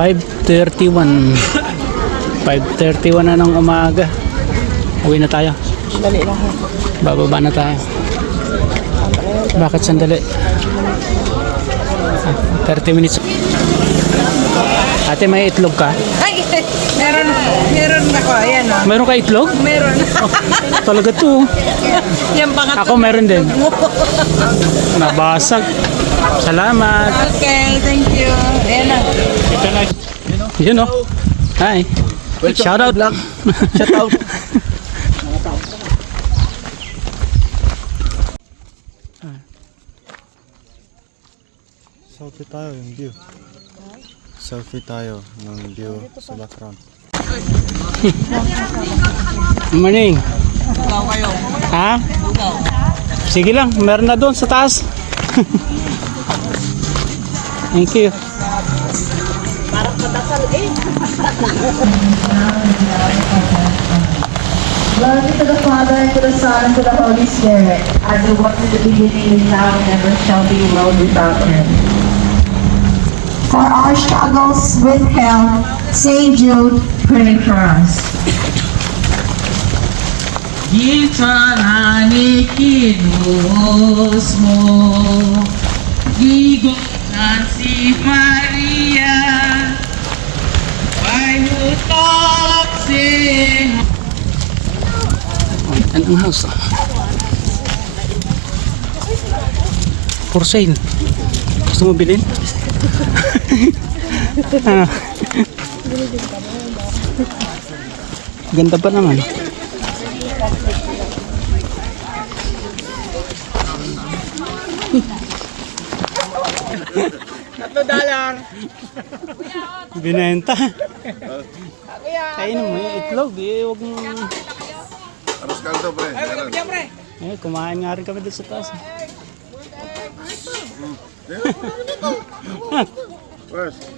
5:31. 5:31 na ng umaga. Uwi na tayo. Dali lang. Bababa na tayo. Bakit sandali? 30 minutes. Ate, may itlog ka? Ay, meron ako. Ayan o. Meron ka itlog? Meron. Talaga to. Yan pangatlo. Ako meron din. Nabasag. Salamat. Okay, thank you. Ayan na. Yun o. Hi. Shout out. Shout out. Selfie tayo yung view. Selfie tayo ng view sa background. Morning. Ikaw kayo. Ha? Sige lang, meron na doon sa taas. Thank you. Parang patasal eh. Glory to the Father, and to the Son, and to the Holy Spirit, as it was in the beginning, is now, and ever shall be, world without end. For our struggles with hell, Saint Jude, pray for us. Ginsanani kinuhos mo, gigonan si Maria, ay hutok si Anong house? For sale. Gusto mo bilhin? Ah. Ganda pa naman. $2. Binenta. Kainin mo yung itlog eh. Huwag mo... Aros kaldo, pre. Eh, kumain nga rin kami doon sa taas. First.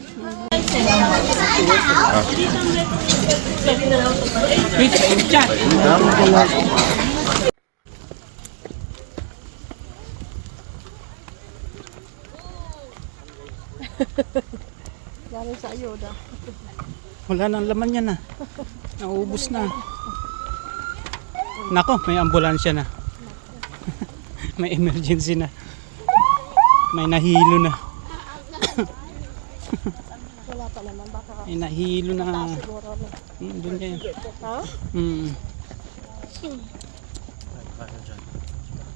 Galing sa ayuda. Wala nang laman yan na. Naubos na. Nako, may ambulansya na. May emergency na. May nahilo na. Wala pa naman. Baka May nahilo na. siguro na. Doon kayo. Ha?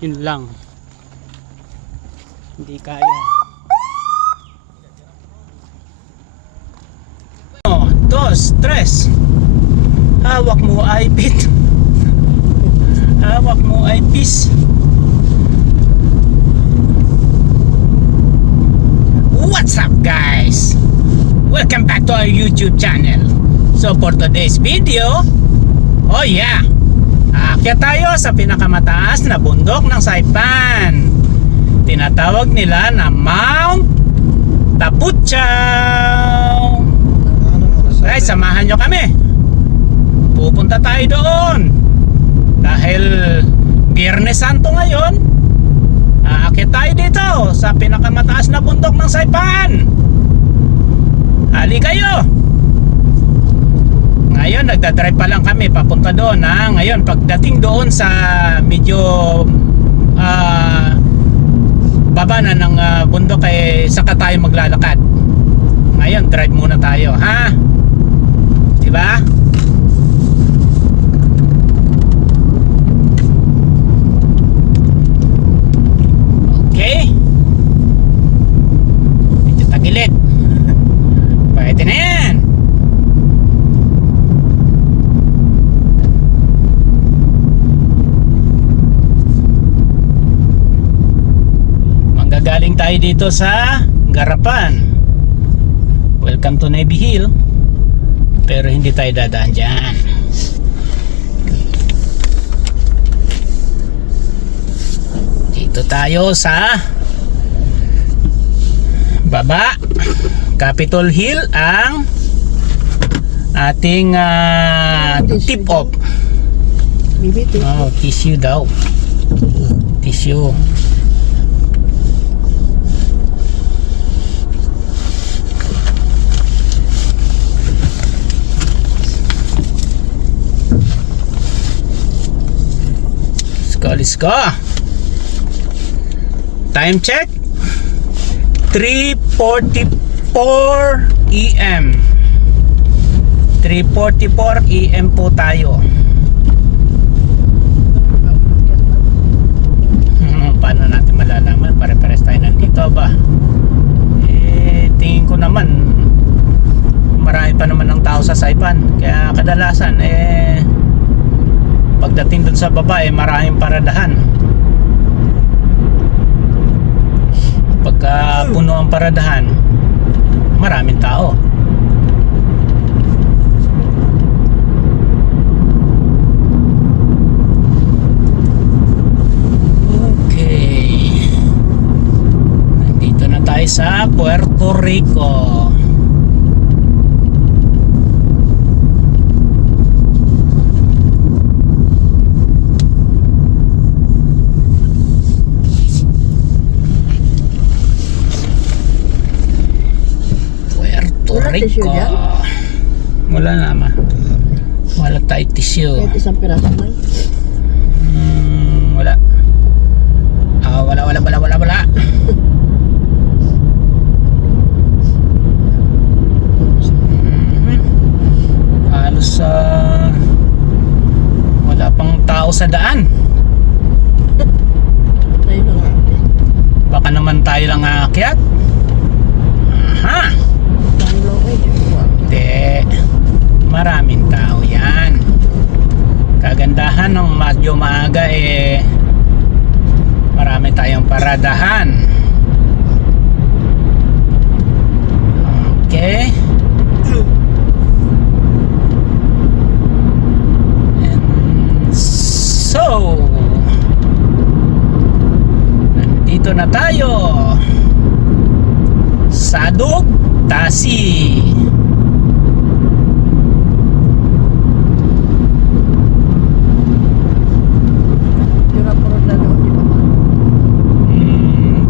Yun lang. Hindi kaya. 1, 2, 3. Hawak mo ay bit. Hawak mo ay peace. What's up guys? Welcome back to our YouTube channel. So for today's video, oh yeah, aakyat tayo sa pinakamataas na bundok ng Saipan. Tinatawag nila na Mount Tapuchao. Guys, samahan nyo kami. Pupunta tayo doon. Dahil Biyernes Santo ngayon, aakyat tayo dito sa pinakamataas na bundok ng Saipan. Hali kayo. Ngayon nagdadrive pa lang kami papunta doon ha. Ngayon pagdating doon sa medyo baba na ng bundok ay saka tayo maglalakad. Ngayon drive muna tayo ha. Diba? Okay. Medyo tagilid. Pwede na yan. Manggagaling tayo dito sa Garapan. Welcome to Navy Hill. Pero hindi tayo dadaan dyan. Dito tayo sa baba. Capitol Hill ang ating tip off. Oh, tissue daw. Tissue. Let's go. Time check. 3:44 AM. 3:44 AM po tayo. Paano natin malalaman? Pare-pares tayo nandito ba? Tingin ko naman marami pa naman ng tao sa Saipan. Kaya kadalasan pagdating dun sa baba maraming paradahan. Pagka puno ang paradahan, maraming tao. Okay. Nandito na tayo sa Puerto Rico. tissue dyan? Wala naman. Wala tayo tissue. Kahit isang piraso man. Wala. Wala. Halos wala pang tao sa daan. Tayo lang nga. Baka naman tayo lang aakyat. Aha. Tayo lang Hindi. Maraming tao yan. Kagandahan ng medyo maaga marami tayong paradahan. Okay. And so nandito na tayo sa Dugtasi.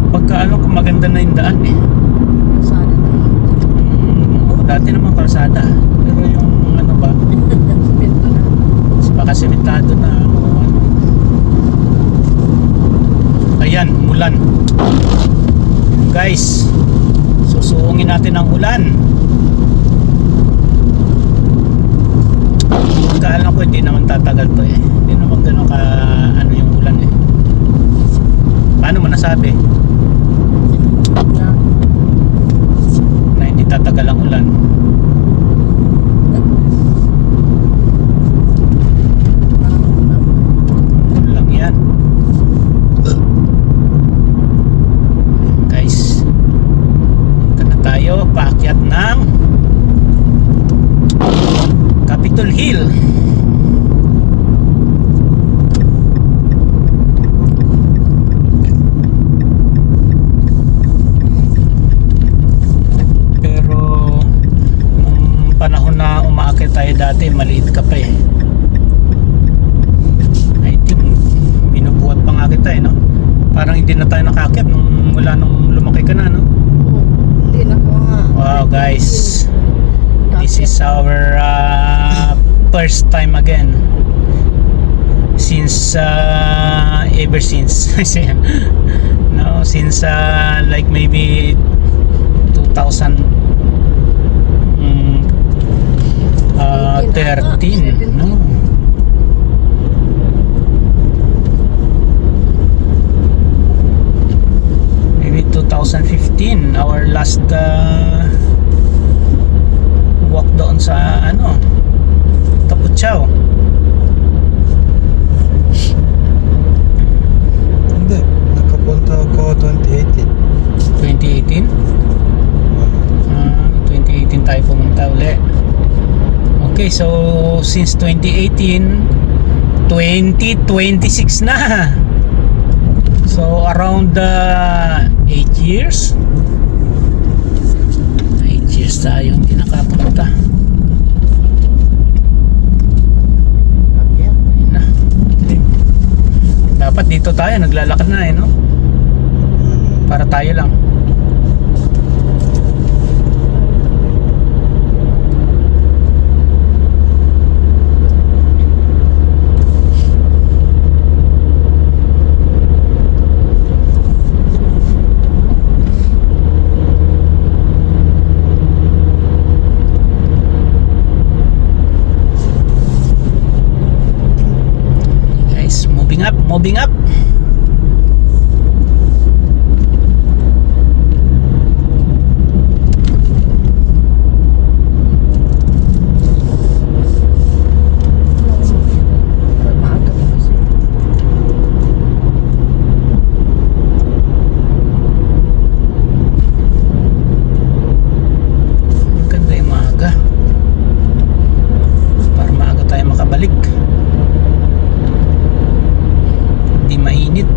Pagkaano kung maganda na yung daan Kalsada na. dati naman kalsada, pero yung ano ba, Simento na. baka sementado na ayan, umulan guys. Susuungin natin ang ulan. Kaalam ko hindi naman tatagal to hindi naman ganun ka ano yung ulan paano mo nasabi na hindi tatagal ang ulan? Lang yan guys. Ito na tayo, paakyat ng Capitol Hill. Panahon na umaakyat tayo dati, maliit ka pa I think binubuhat pa nga kita no? Parang hindi na tayo nakaakyat mula nung lumaki ka na no? Hindi na ko nga. Wow guys, this is our first time again since ever since no, since like maybe 2000 13 no, maybe 2015 our last walk doon sa ano Tapuchao. Hindi, nakapunta ako 2018. 2018 tayo pumunta uli. Okay, so since 2018 2026 na. So around 8 years. 8 years tayo hindi nakapunta. Ayun na. Dapat dito tayo naglalakad na no? Para tayo lang. moving up. Maaga pa kasi. Ganda yung maaga. Para maaga tayo makabalik. Hindi mainit.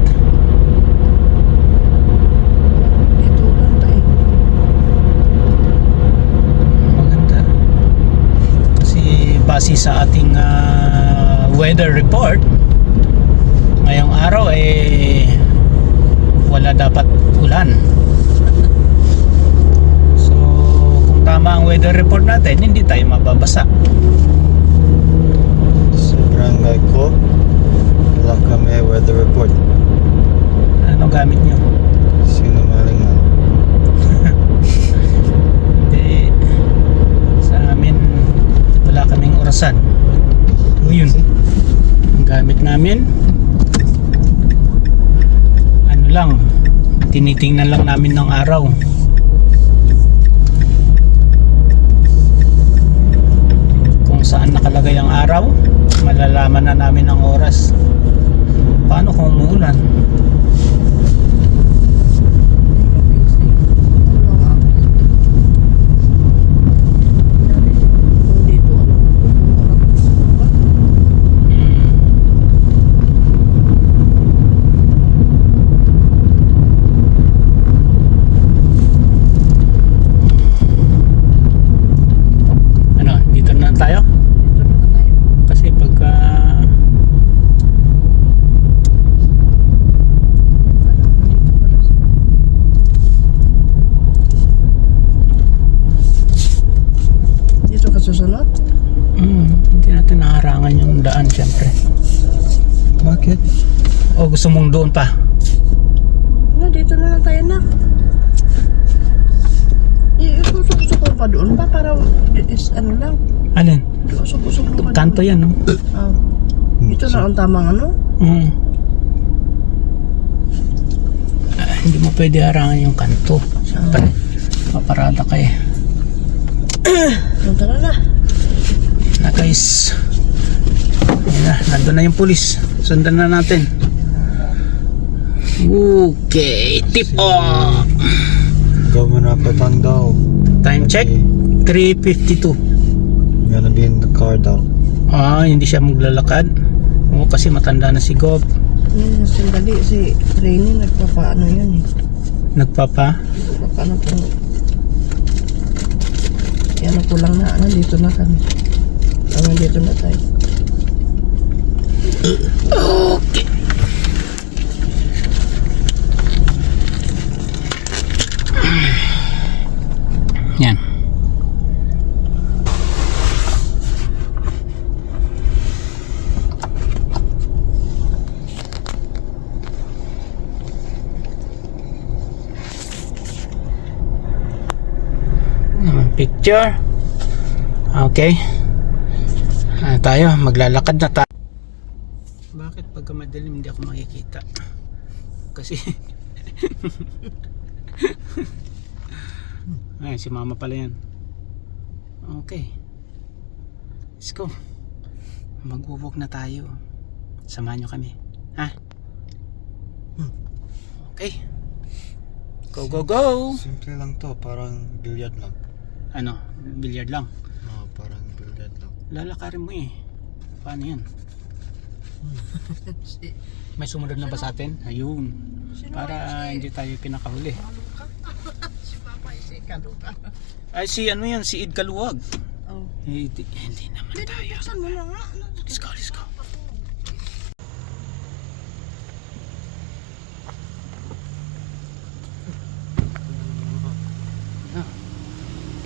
Dito lang tayo. Maganda. Kasi base sa ating weather report, ngayong araw wala dapat ulan. So kung tama ang weather report natin, hindi tayo mababasa. Sa barangay ko, wala kami weather report. Ano gamit nyo? Sinungalingan. Sa amin wala kaming orasan. O yun, ang gamit namin ano lang, tinitingnan lang namin ng araw. Kung saan nakalagay ang araw, malalaman na namin ang oras. Paano kung umuulan? Ano, dito na tayo? Dito na tayo. Kasi pagka Dito ka susunod? hindi natin naharangan yung daan syempre. Bakit? O gusto mong doon pa? No, dito na lang tayo na. Usok-usok ko pa doon ba para ano lang. Alin? Usok-usok mo pa Kanto yan, no? Oh. Ito na ang tamang ano. Hindi mo pwede harangan yung kanto. Siyempre, paparada ka eh. Punta na. Na guys, yun na, nandun na yung pulis. Sundan na natin. Okay, tip off. Gawin na patang daw. Time check 3:52. Gonna be in the car daw. Hindi siya maglalakad. Oo, kasi matanda na si Gob. Sandali si training nagpapaano yun eh. Nagpapa. Paano po. Yan ako lang na nandito na kami. Nandito na tayo. Okay. Yan. Picture. Okay. Tayo, maglalakad na tayo. Bakit pagka madilim hindi ako makikita? Kasi ay, si mama pala yan. Okay, let's go. Mag-walk na tayo. Samahan nyo kami, ha? Okay, go go go. Simple lang to, parang billiard lang. Ano, billiard lang. Parang billiard lang. Lalakarin mo eh. Paano yan? May sumunod na ba sa atin? Ayun. Para hindi tayo pinakahuli. Si Papa si Kaluka. Ay, si ano yan? Si Id Kaluwag. Oh. Hindi naman tayo. Saan mo na nga? Let's go, let's go.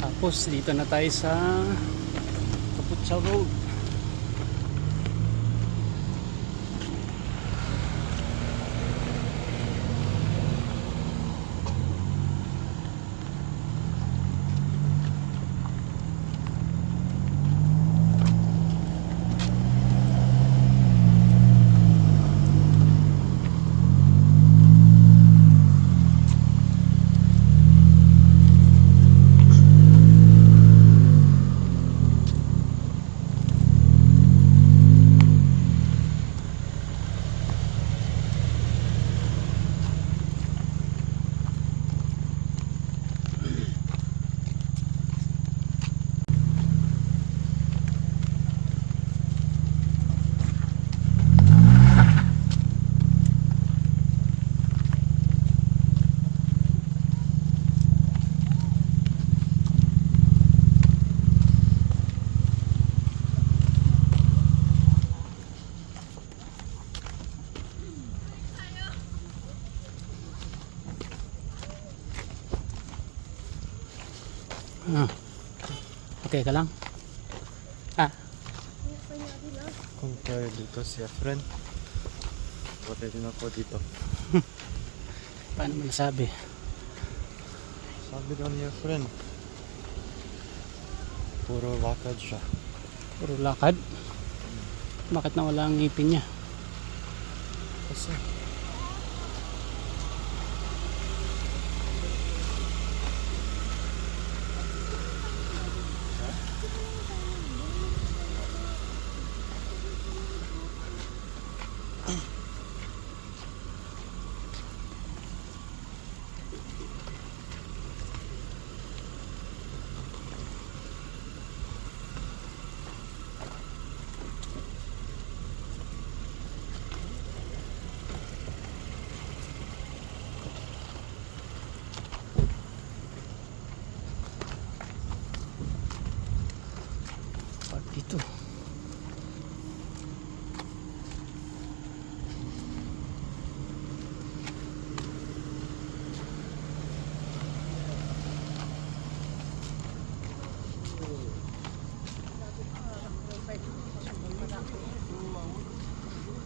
Tapos dito na tayo sa Kaputsa Road. Teka lang. Ah, Kung tayo dito siya, friend. Pwede din ako dito. paano mo nasabi? Sabi daw niya, friend. Puro lakad siya. Puro lakad. Bakit nawala ang ngipin niya? Kasi, Pag dito.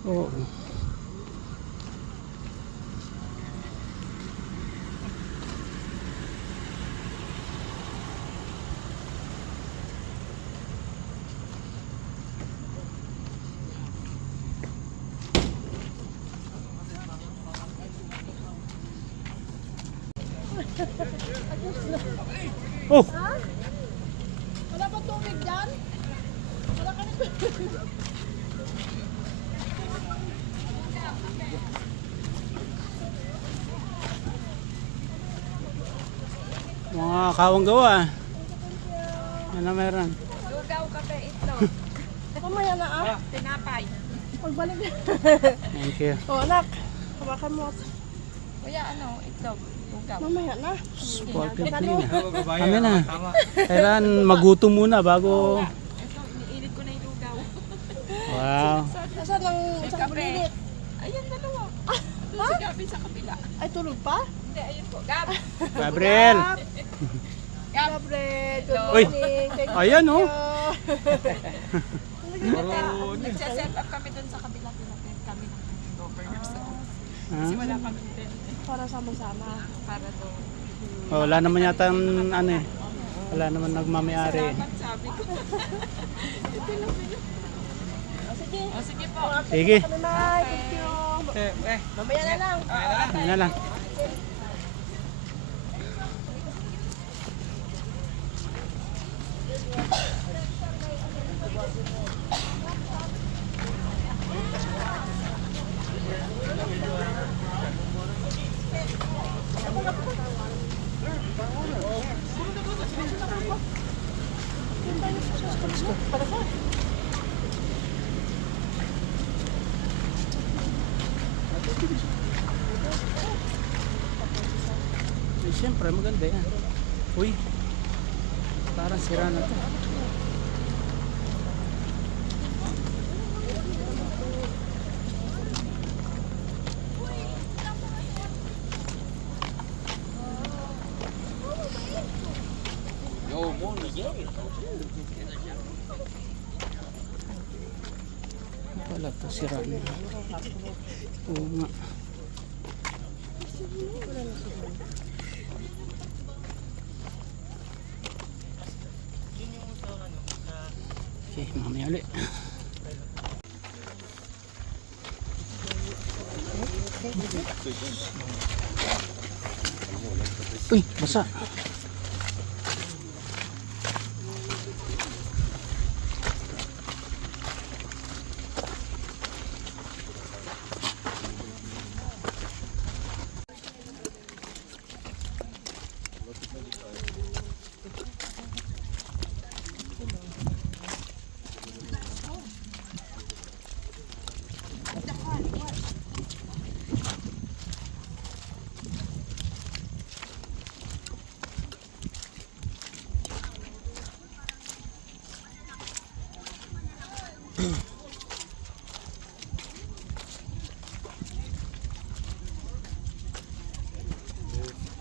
Oo. Oh! Wala ba tubig dyan? Wala ka na. Mga kawang gawa. Ano meron? Lugaw, kape, itlog, Mamaya na tinapay. Pagbalik na. Thank you. Oh, anak. Hawakan mo. Kuya, ano, itlog, lugaw. Mamaya na. Sporting clean. Kami na. Kailan magutom muna bago... Ito, iniinit ko na yung lugaw. Wow. Nasaan ang May isang kape. bulilit? Ayan, dalawa. Doon si Gabi sa kabila. Ay, tulog pa? Hindi, ayun po. Gab. Gabriel! Gabriel, good Uy. morning. Thank you. Ayan oh. Nagsa-set up kami doon sa kabila. Pinatend kami ng governors. Kasi Ah. wala kami tent Para sama-sama. para doon. Oh, wala naman yata ang ano eh. Wala naman nagmamayari. Salamat, sabi ko. Sige. O, sige po. Sige. Kami, Mike. Thank you. Mamaya na lang. Ano na lang. Eh, siyempre maganda yan. Uy. Parang sira na to. Wala to, sira na. Oo nga. Okay, mamaya ulit. Uy, basa.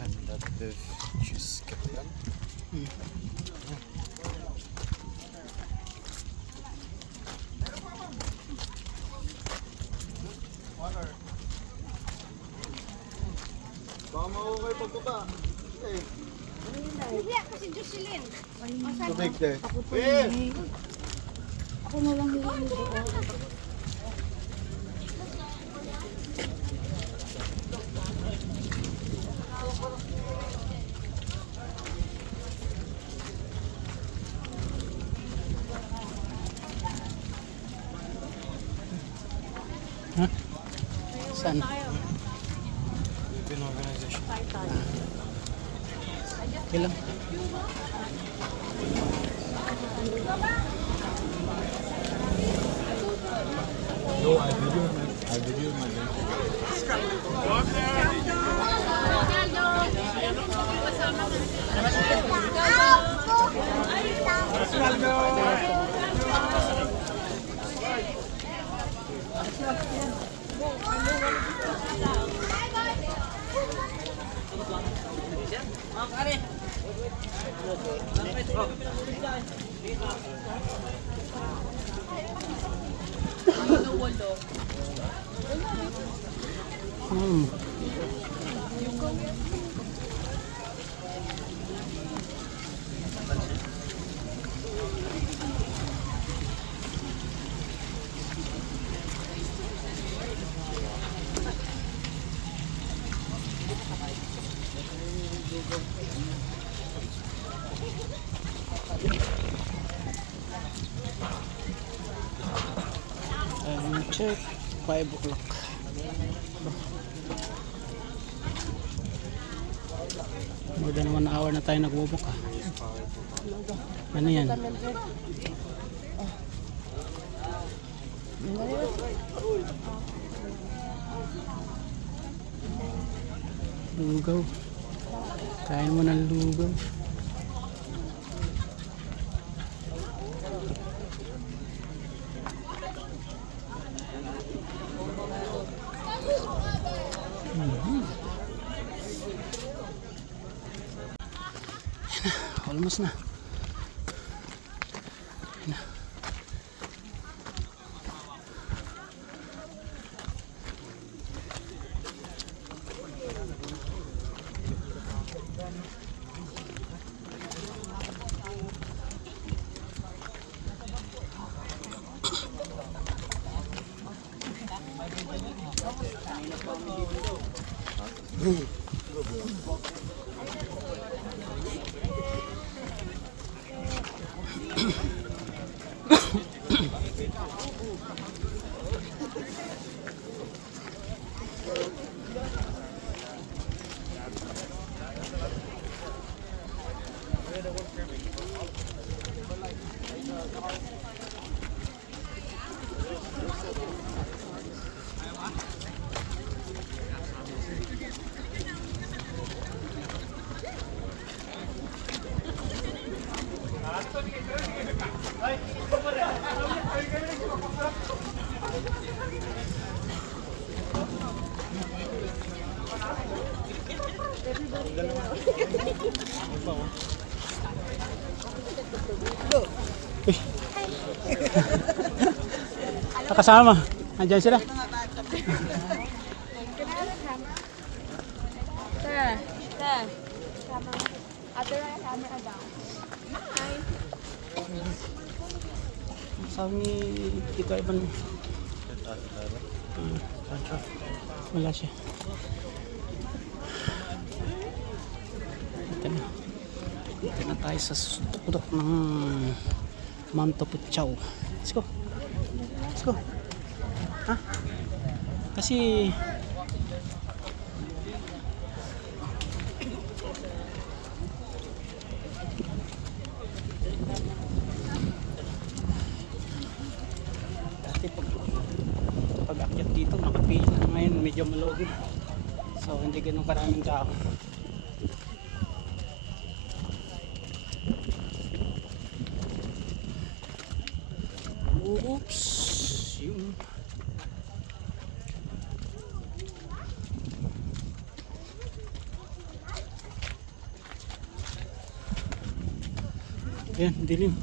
and that the cheese kapyan. Tubig din. Saan? Philippine organization. Okay lang. Check 5 o'clock. More than 1 hour na tayo nagbubuk ah. Ano yan? Lugaw. Kain mo ng lugaw. Almost na. Ayan na. Nakasama. Andiyan sila. Sabi ni Tito Ivan. Wala siya. Ito na. Ito na tayo sa tuktok ng Mount Puchaw. Let's go. Let's go. Ha? Kasi dati pag akyat dito nakapila na, ngayon medyo maluwag na. So hindi ganun karaming tao. Oops. Yung ayan, dilim.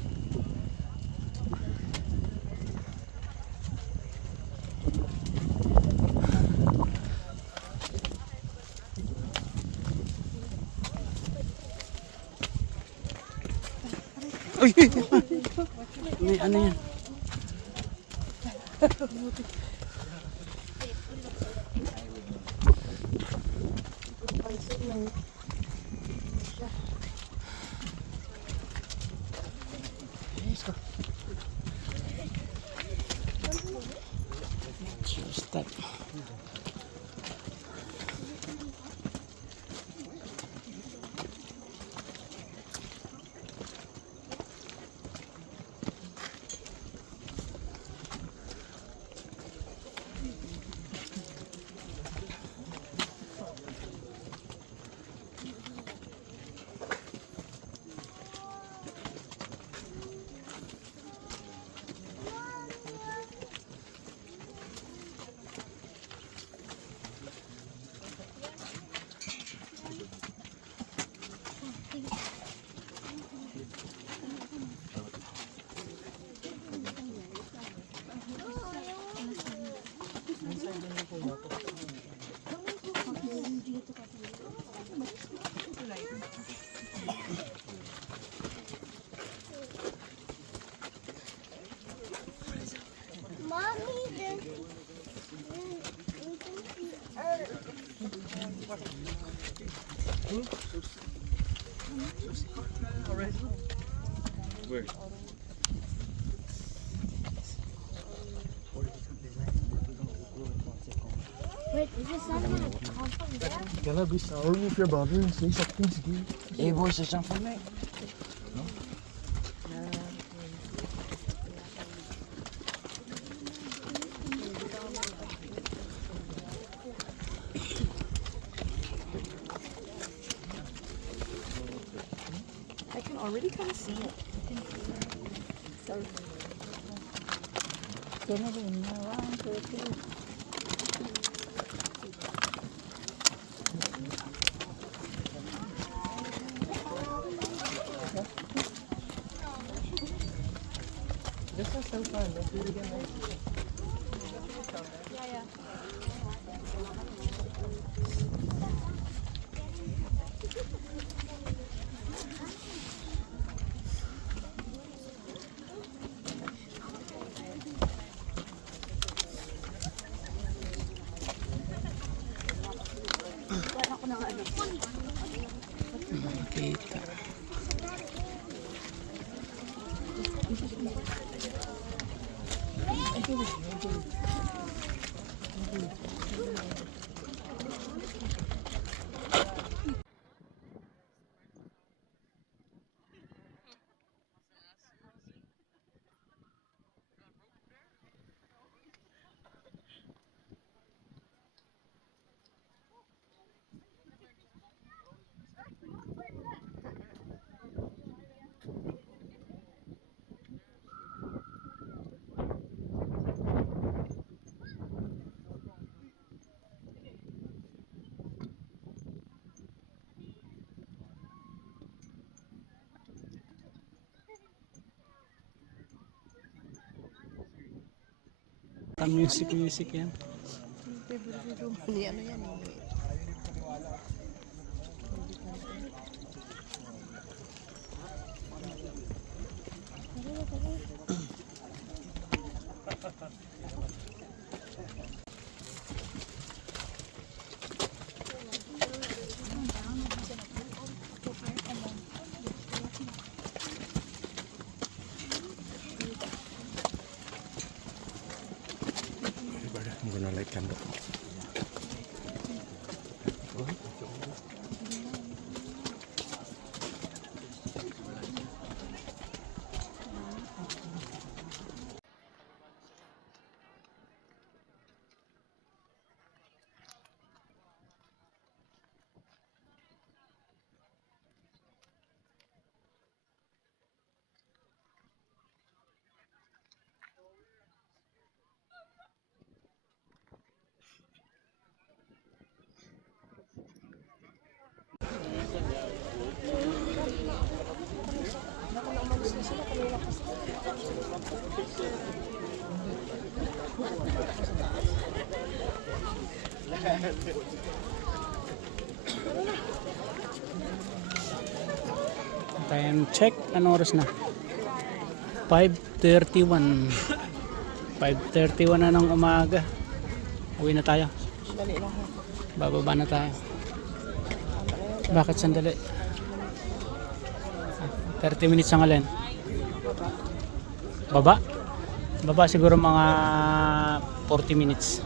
Uy! May ano yan? Just that. Where? Wait, is this not gonna come from there? Gonna be sorry if your brother and say something to you. Eh, boy, sa siyang pamay. I can already kind of see it. So, Kennedy, no, 1, 2, 3. This is so fun. Let's do it again later. Kita. Music yan. Hindi, ano yan eh. I'm gonna light candle. Time check. Anong oras na? 5:31. 5:31 na ng umaga. Uwi na tayo. Dali lang. Bababa na tayo. Bakit sandali? 30 minutes ang alin? Baba? Baba siguro mga 40 minutes.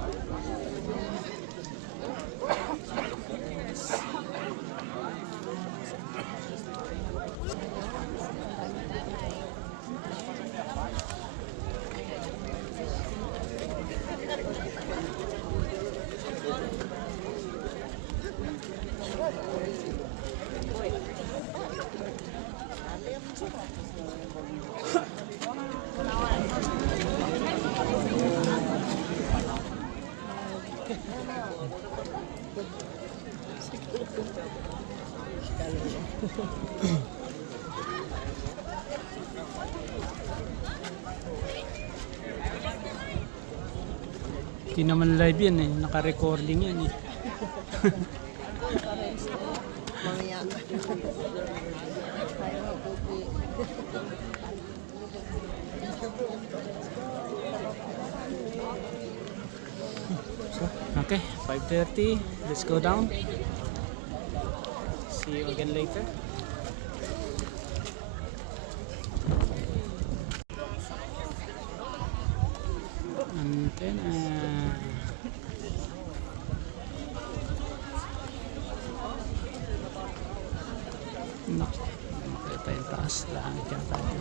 Hindi naman live yan eh, naka-recording yan eh. Mamaya. Okay, 5:30. Let's go down. See you again later. Antenna. Naku, makita yung taas. Langit yan tayo.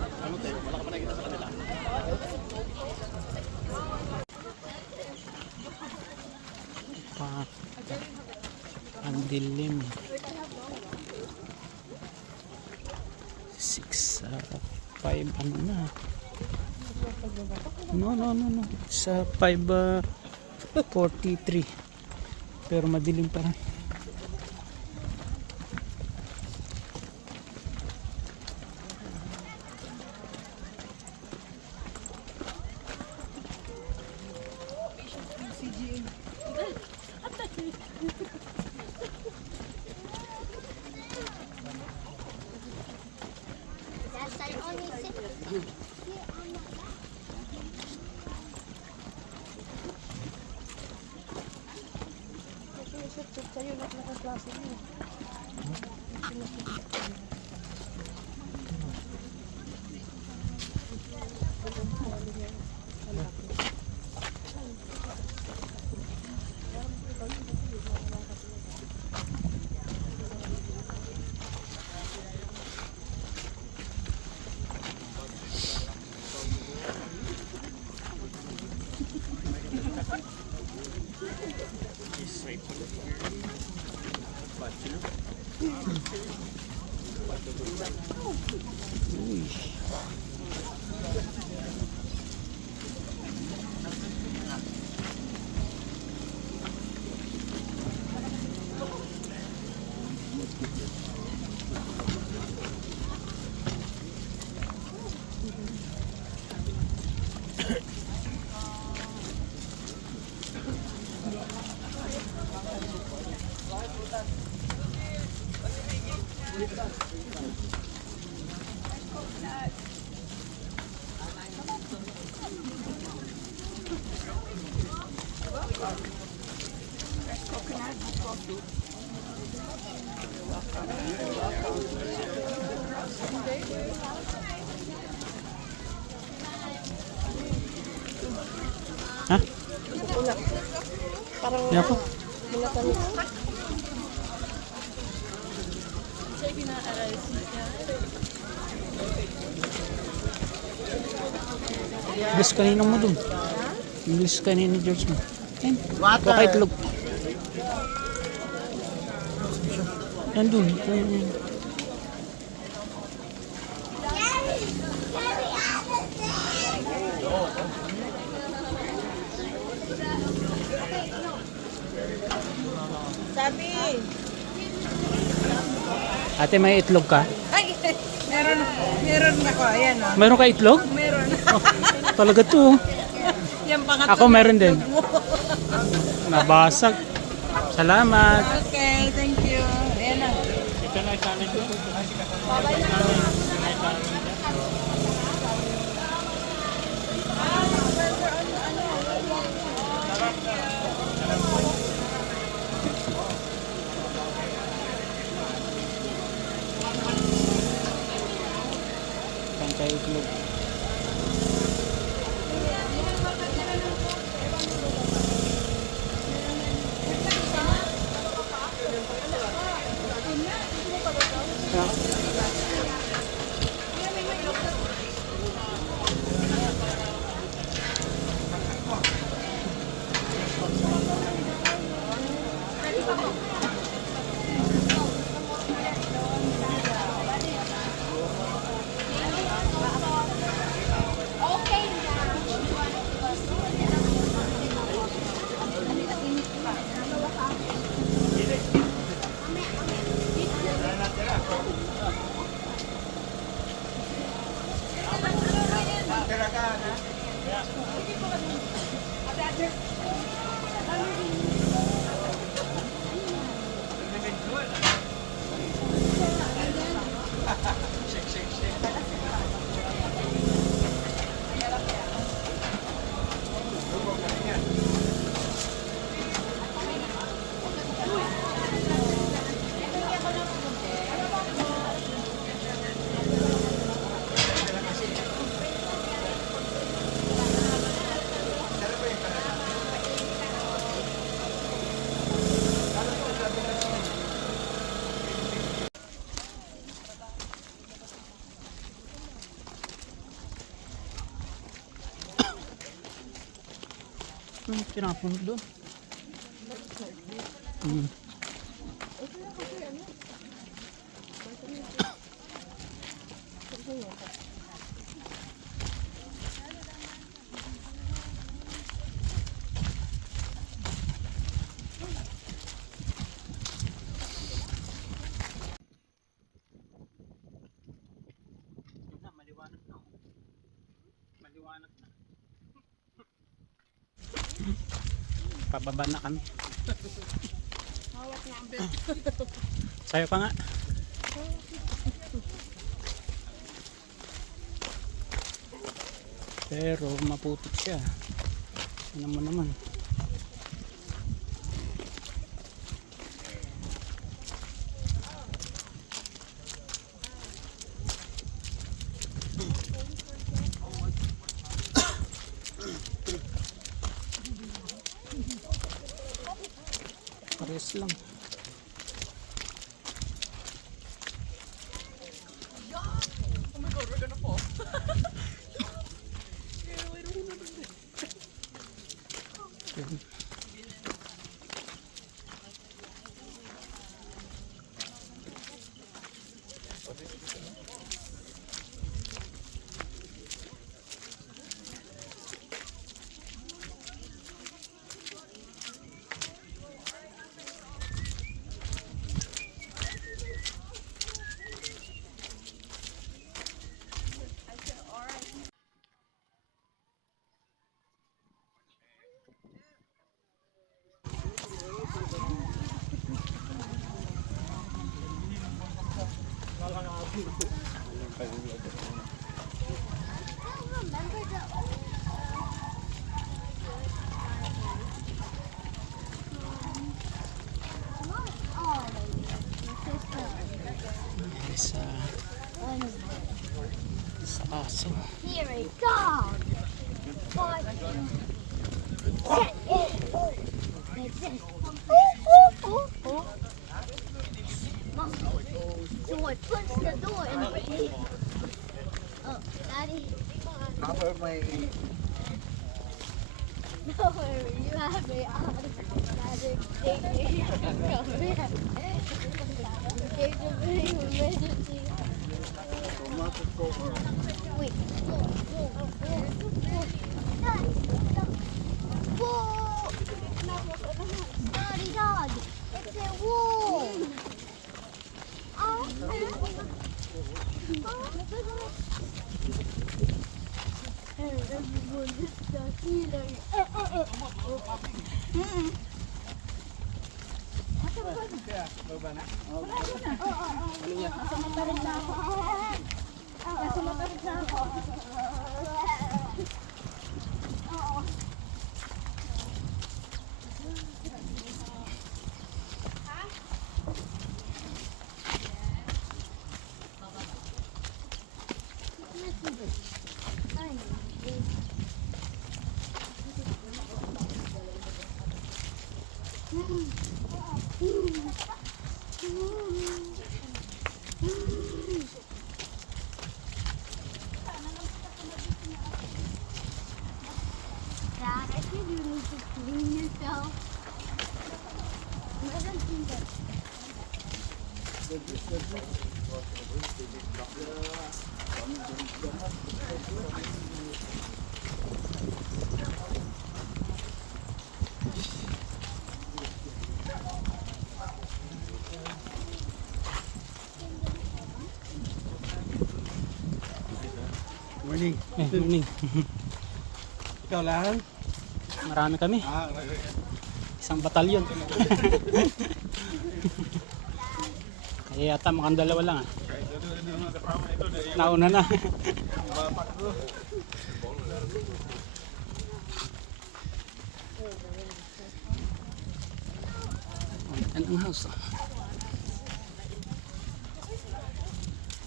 Ang dilim. 6, 5 ano na. No. Sa 5:43. Pero madilim pa rin. Yes, I only sit here on the back. Sa'yo, nakaklase mo. Ha? Parang Yan ako. minatamis. Bilis kanina mo dun. Bilis kanina George mo. Baka itlog. Nandun. Sabi! Ate, may itlog ka? Ay! Meron ako. Ayan o. Meron ka itlog? Meron. Oh, talaga to. Yan pangatlo. Ako meron din. Nabasag. Salamat. Okay, thank you. Ayan na. Ito na challenge ko. Tinapon doon. Hmm. Maliwanag na. Maliwanag na. Pababa na kami. Hawak na ang bed. Sayo pa nga. Pero maputik siya. Ano mo naman. Pares lang. Oh my god, we're gonna fall. Remember the not all of them. Sa aso. Here we go. But like this. Mom, so I push the door and oh, Daddy. Cover my... No worry, you have me on. Daddy, take me. Come here. Take the video emergency. Wait. Whoa! Daddy dog, it's a wolf. Oh. Everyone is the healer. Dad, I think you need to clean yourself. I don't think that. Morning. Morning. Ikaw lang? Marami kami. Isang batalyon. Kaya yata mukhang dalawa lang ah. Nauna na. Yan ang house.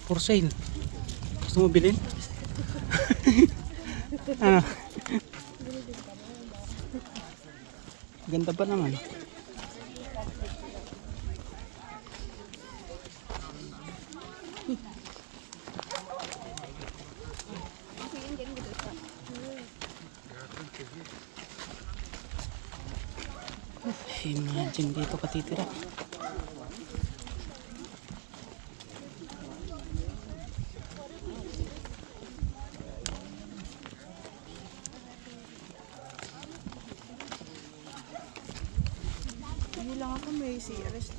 For sale. Gusto mo bilhin? Ano? Ganda pa naman. Imagine dito ka titira. Hindi lang ako may CRS.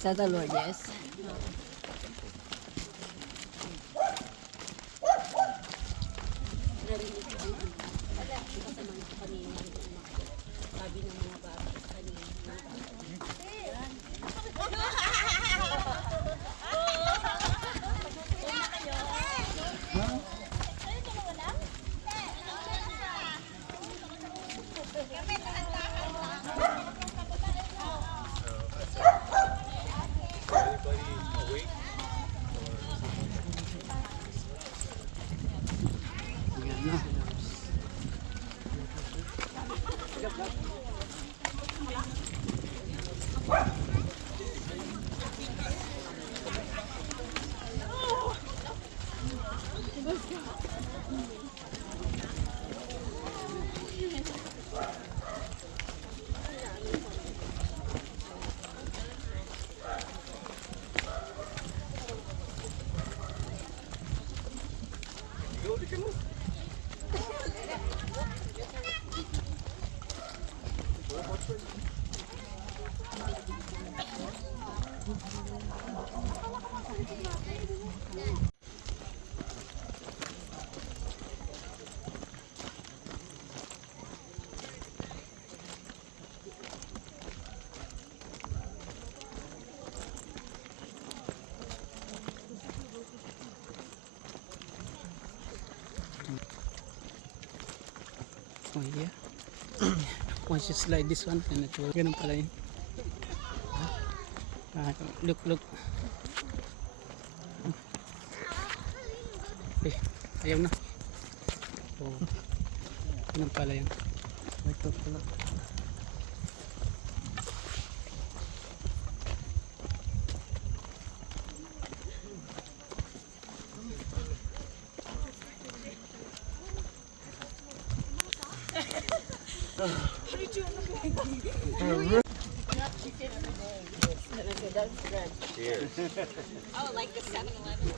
Sa the Lord, yes. Oh yeah. Once you slide this one, then it will. Ganun pala yun. Look. Eh, ayaw na. Oh. Ganun pala yun. Ito pala. Oh, like the 7-Eleven.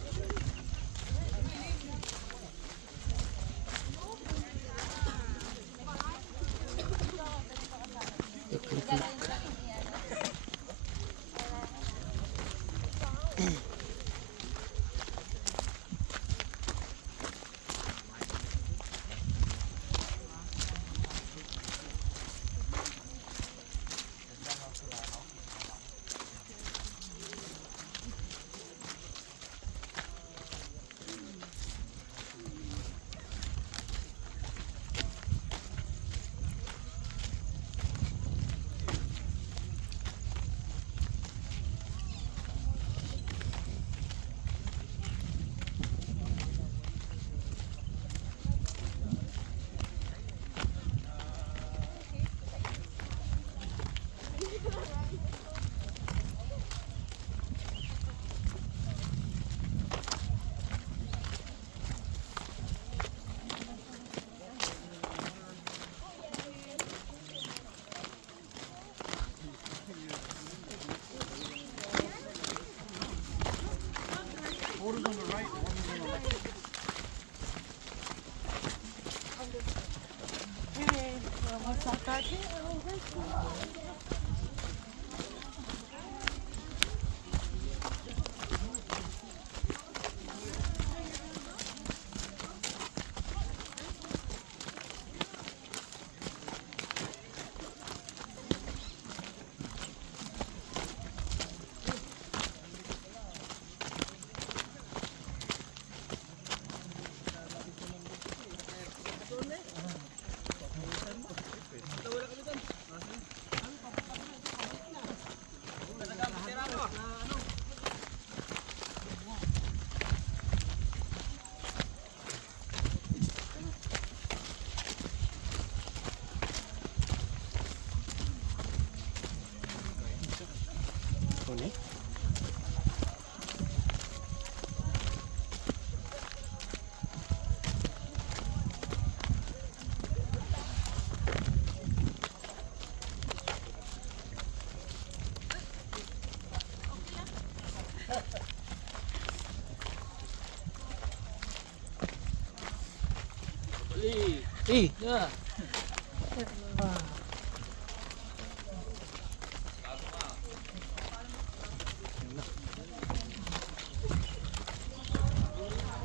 Uli.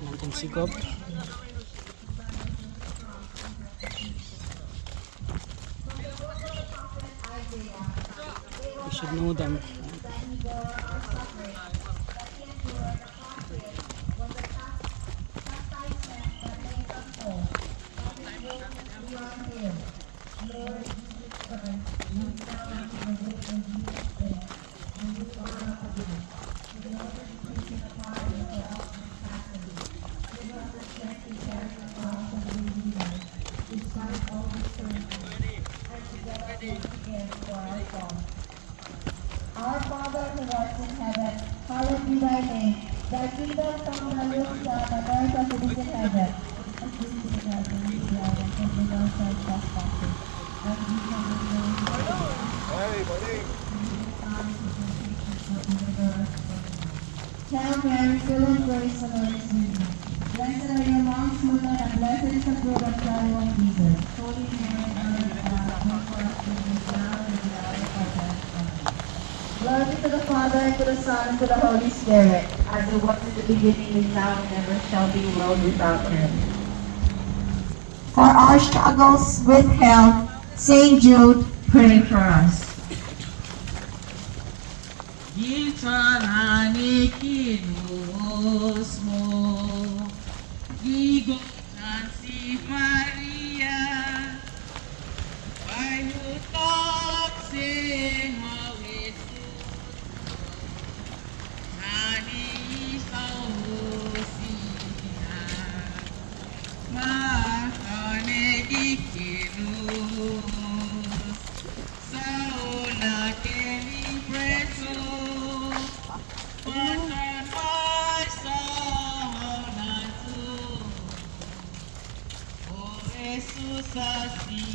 Nandun si Gob. We should know them. Our Father who art in heaven, hallowed be thy name. Thy kingdom come, thy will be done on earth as it is in heaven. And please be glad and be glad and forgive us our trespasses. And we can Hey, morning. Hail Mary, full of grace, the Lord is with you. Blessed are you amongst women, and blessed is the fruit of thy womb, Jesus. Holy Mary, Mother of God, pray for us sinners now and at the hour of our death. Amen. Glory be to the Father, and to the Son, and to the Holy Spirit, as it was in the beginning, is now, and ever shall be, world without end. For our struggles with health, Saint Jude, pray for us. Gitsalani kinuos mo, gigotan si Maria, payutok si Mawit, nani isaw siya, makanegi kinuos, sa ula kening preso, patapay sa hananso, o Jesus asito.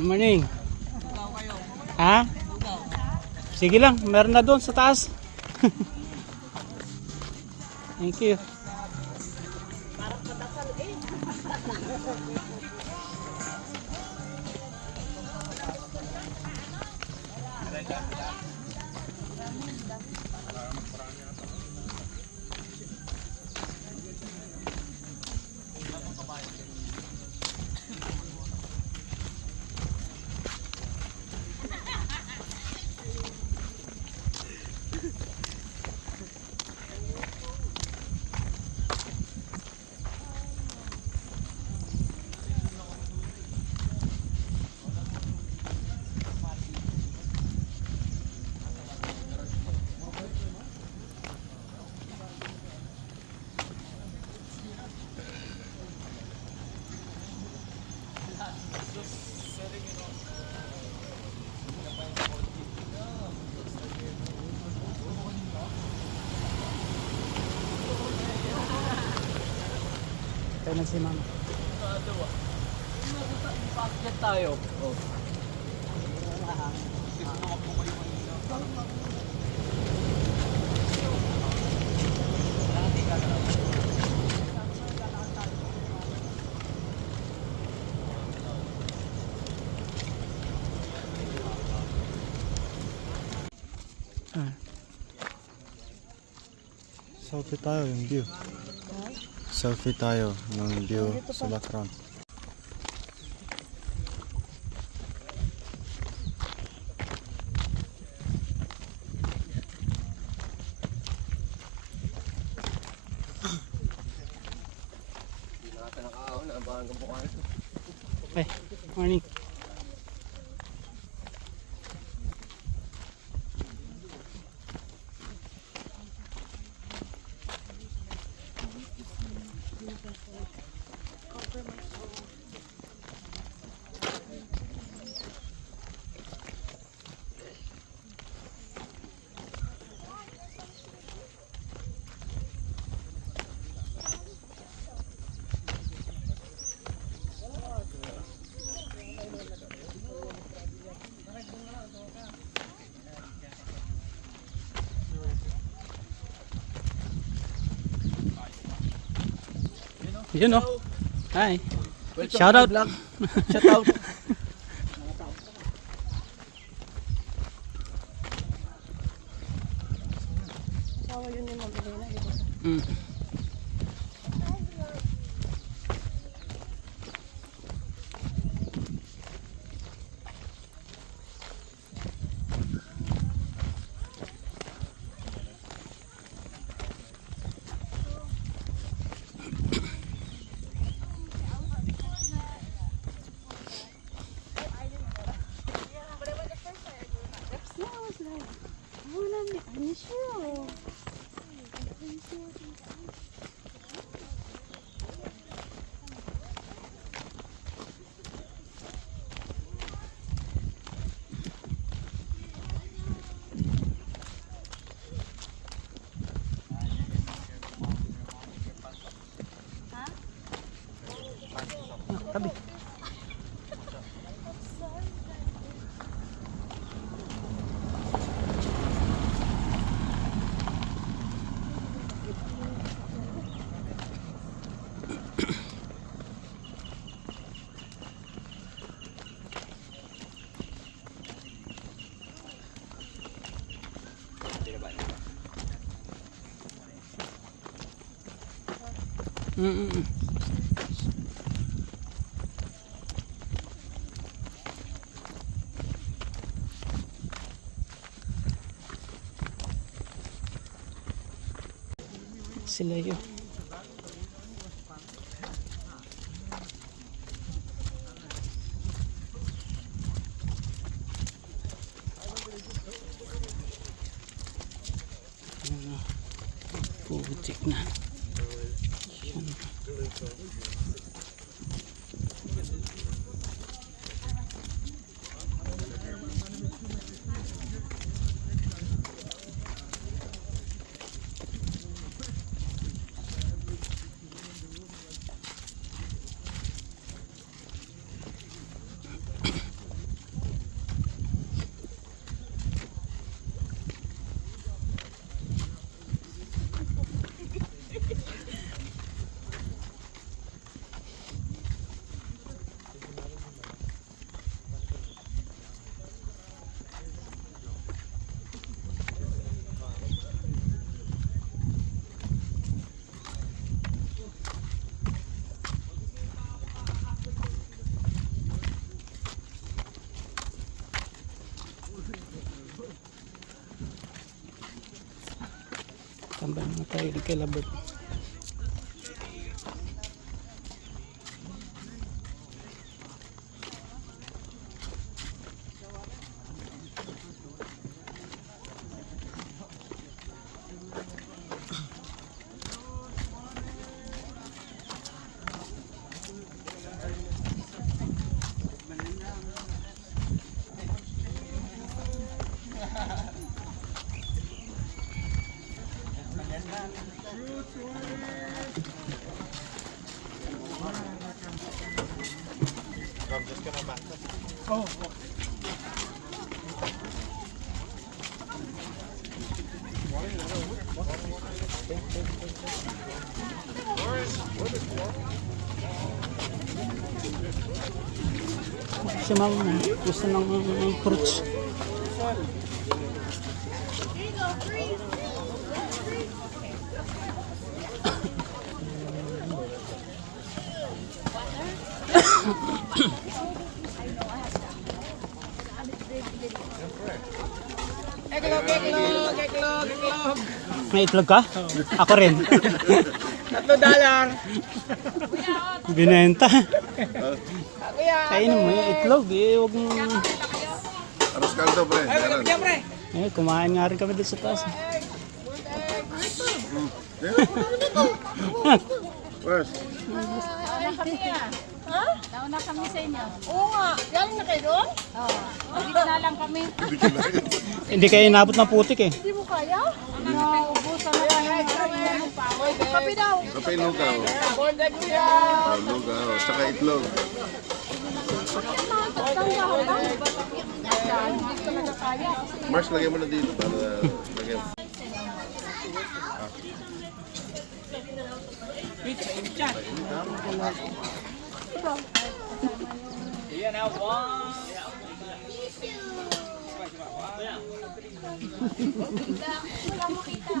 Morning. Ha? Sige lang, meron na doon sa taas. Thank you. na si mama. Bakit tayo? Oh. Selfie tayo yung view. Selfie tayo ng view sa background. Okay, morning. Yun oh. Hi. Shout out. Shout out. Sawa yun yung mabili na. Mm. Tabi. Mm-mm. Sila yun. Putik na. Yan. Tambal na tayo di kay labot. Si mama gusto ng fruits. May itlog ka? Ako rin. $3. Binenta. Kainin mo yung itlog. Huwag mo... Aros kaldo, pre. Meron. Kumain nga rin kami doon sa taas. First. Nauna kami sa inyo. Oo nga. Galing na kayo doon? Oo. Dito na lang kami. Hindi kayo inabot ng putik eh. Hindi mo kaya? Naubusan na kami. Kapi daw. Kape lugaw. Lugaw. Tsaka itlog. Mars, lagyan mo na dito para lagyan mo.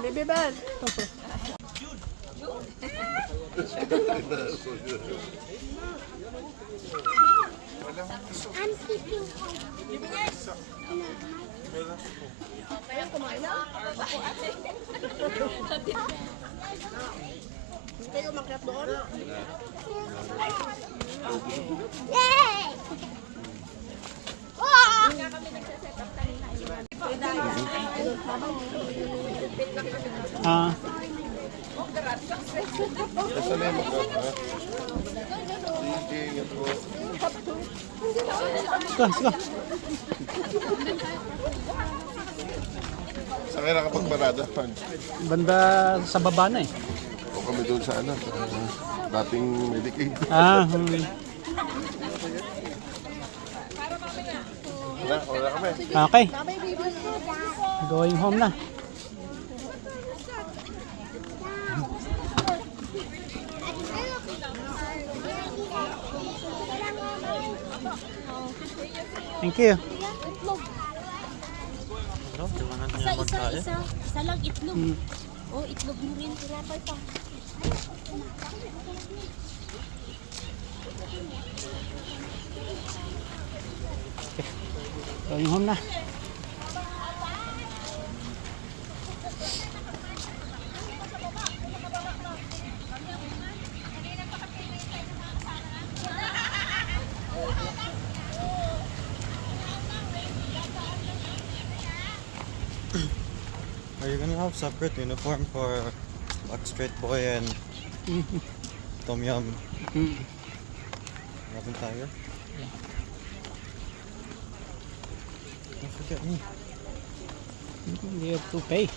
Baby bag. I'm keeping Kayo umakyat doon? Yay! Oh! Ah, Basta na yung magkaka. Sige, ingat po. sige. Saan kayo nakapagbarada? Banda sa baba na eh. O kami doon sa ano, sa dating Medicaid. Wala kami. Okay. Going home na. Thank you. Isa lang itlog. Oh, itlog mo rin. Tinapay pa. Going home na. Are you gonna have separate uniform for Backstreet Boy and Tom Yum? Robin Tiger? Don't forget me. You have to pay.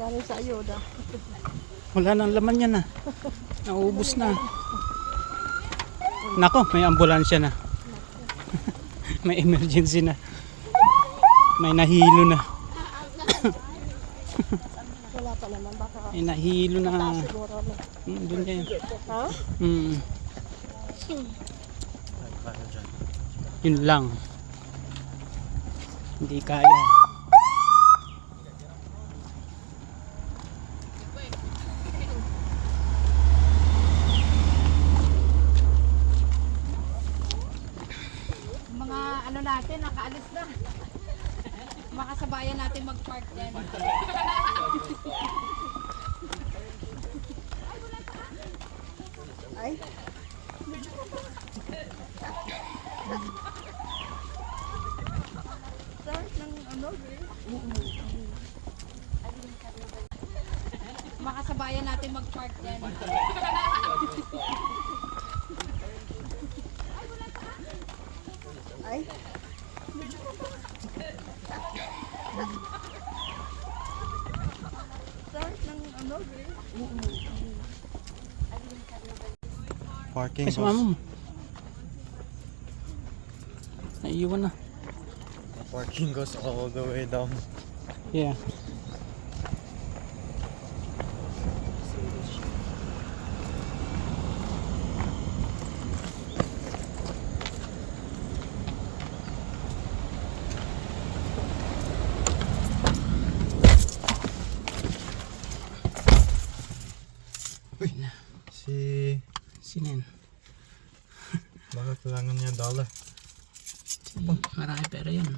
Galing sa ayuda. Wala nang laman yan na. Naubos na. Nako, may ambulansya na. May emergency na. May nahilo na. Wala pa naman. Baka May nahilo na. siguro na. Doon kayo. Ha? Yun lang. Hindi kaya. Mga ano natin, nakaalis na. Makasabayan natin mag-park yan. Ay, kababayan natin mag-park yan. Parking Kasi mama goes, mo. Naiiwan na. parking goes all the way down. Yeah. Si Sino yan? baka kailangan niya dollar. Marami pera yan.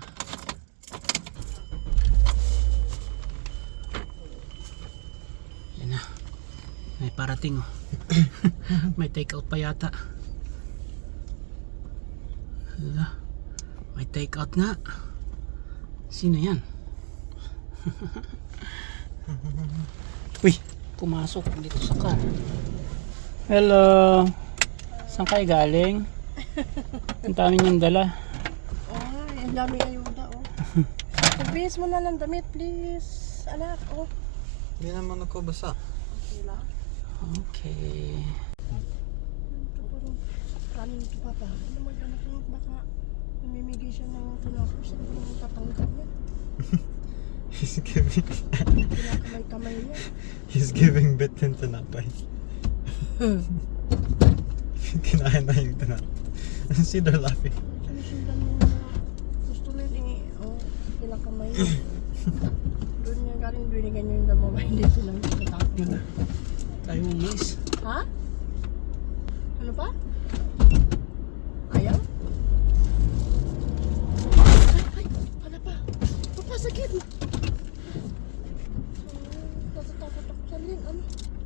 Yan na. May parating oh. May take out pa yata. Hala. May take out nga. Sino yan? Uy, pumasok dito sa car. Hello. Saan kayo galing? Ang dami niyang dala. Ay, ang dami ayuda, oh. Pagbihis mo na ng damit, please. Anak, oh. Hindi naman ako basa. Okay lang. Okay. Ito parang kanin ito, papa. Ano mag-anak mo, baka namimigay siya ng tinapos. Ano ba naman tatanggap niya? Kinakamay-kamay niya. He's giving bitin tinapay. Kinain na yung tinapay. See, they're laughing. Sinusundan mo na gusto nila oh, kinakamay niya. Doon niya galing binigyan niya yung damamay dito lang natapos. Yun na. Tayo mo mais. Ha? Ano pa? Ayaw? Ay, ano pa? Papasagin! Natatakot ako sa lin. Ano?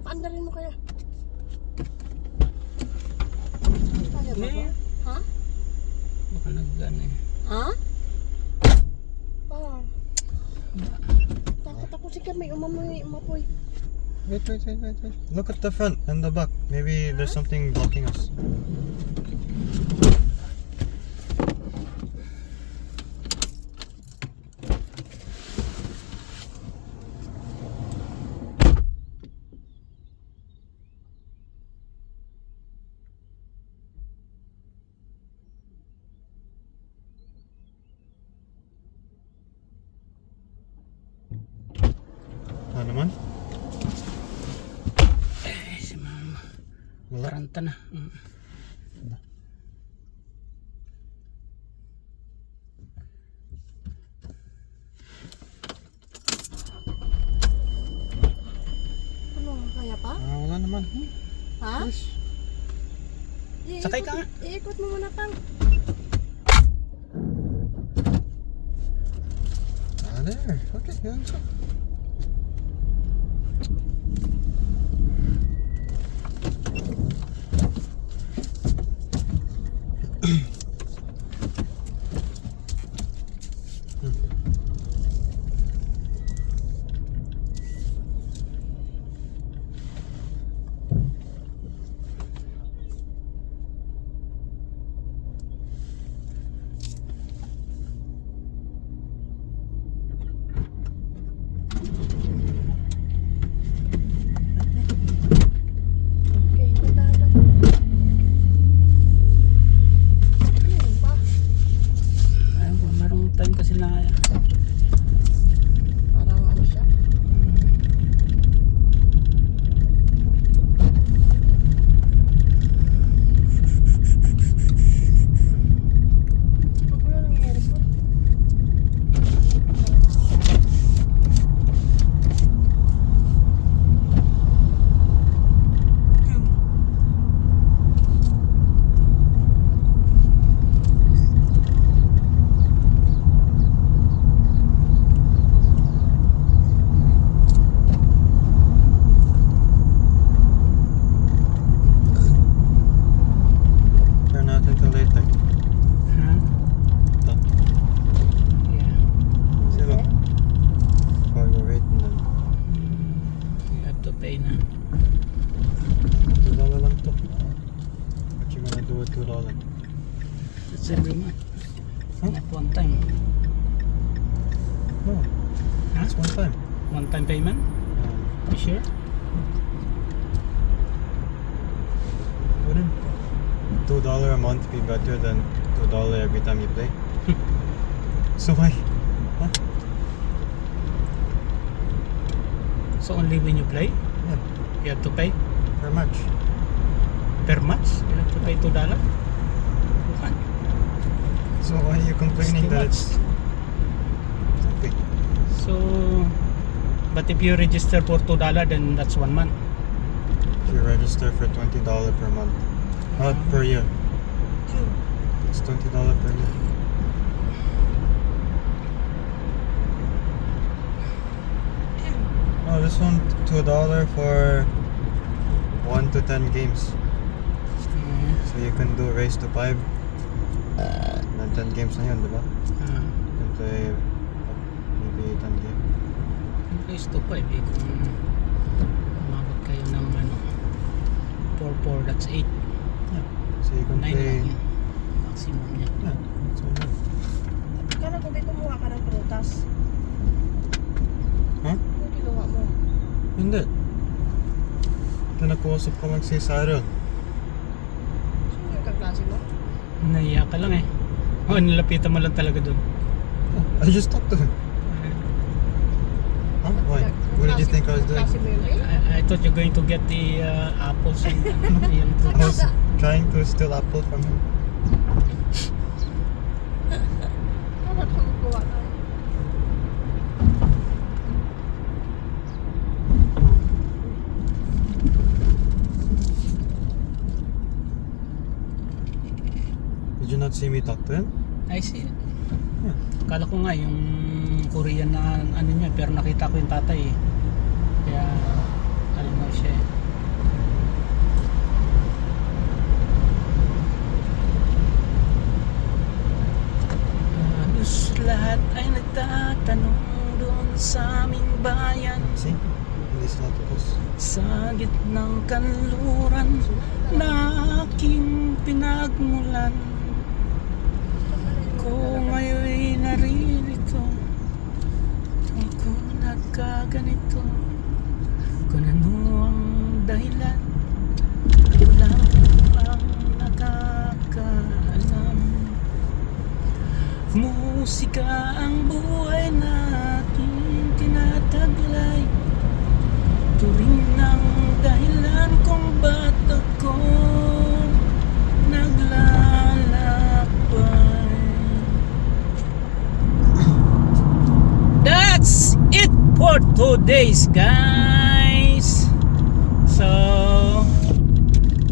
Paandarin mo kaya? Kaya ba ba? Ha? Baka nag-ano eh. Ha? Pa. Takot ako si Kamay. Umapoy. Wait. Look at the front and the back. Maybe there's something blocking us. Ano naman? Eh, si mama. Wala. Taranta na. Ano? Kaya pa? Wala naman. Ha? Yes. Sakay ka nga. Iikot mo muna, Pang. There. Okay, yan siya. pay na. $2 lang to. What you gonna do with $2? That's every month. Huh? Not one time. No, Huh? it's one time. One time payment? You sure? Wouldn't $2 a month be better than $2 every time you play? So why? Huh? So only when you play, Yeah, you have to pay per match. per match? You have to pay $2? What? So why are you It's complaining too that much. it's okay? So, but if you register for $2, then that's 1 month. If you register for $20 per month, not per year. It's $20 per year. Oh, this one $2 for 1 to 10 games. So you can do race to 5. And then 10 games na yun, di ba? Ah, You can play maybe 10 games. Race to 5 eh, kung umabot kayo ng 4-4, that's 8. Yeah. So you can 9 play. lang yun. Maximum niya. Yeah, that's all right. Kala ko may kumuha ka ng prutas. Huh? Ano ginawa mo? Hindi. Pinakuusap ko si Cyril. Sino yung kaklase mo? Naiya ka lang eh. Oh, nilapitan mo lang talaga dun. Oh, I just talked to him. Huh? Why? What did you think I was doing? Kaklase mo yun eh? I thought you're going to get the apples and yung I fruits. was trying to steal apple from him. Kala ko kukuha ka. Did you not see me talk to him? I see it. Yeah. Kala ko nga yung Korean na ano niya, pero nakita ko yung tatay eh. Kaya alam mo siya eh. Halos lahat ay nagtatanong doon sa aming bayan, See? Hindi sila tapos. sa gitnang kanluran na aking pinagmulan. Kung ngayon naririto, ako nagkaganito. Kung ano ang dahilan, ako lang ang nakakaalam. Musika ang buhay natin tinataglay. Ito rin ang dahilan kung ba't ako naglalakbay. That's it for today's guys. So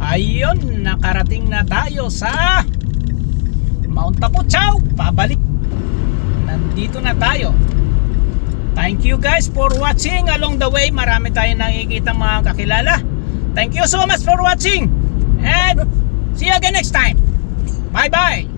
ayun, nakarating na tayo sa Mount Tapuchao. Pabalik. Nandito na tayo. Thank you guys for watching. Along the way, marami tayong nakikita mga kakilala. Thank you so much for watching. And see you again next time. Bye bye.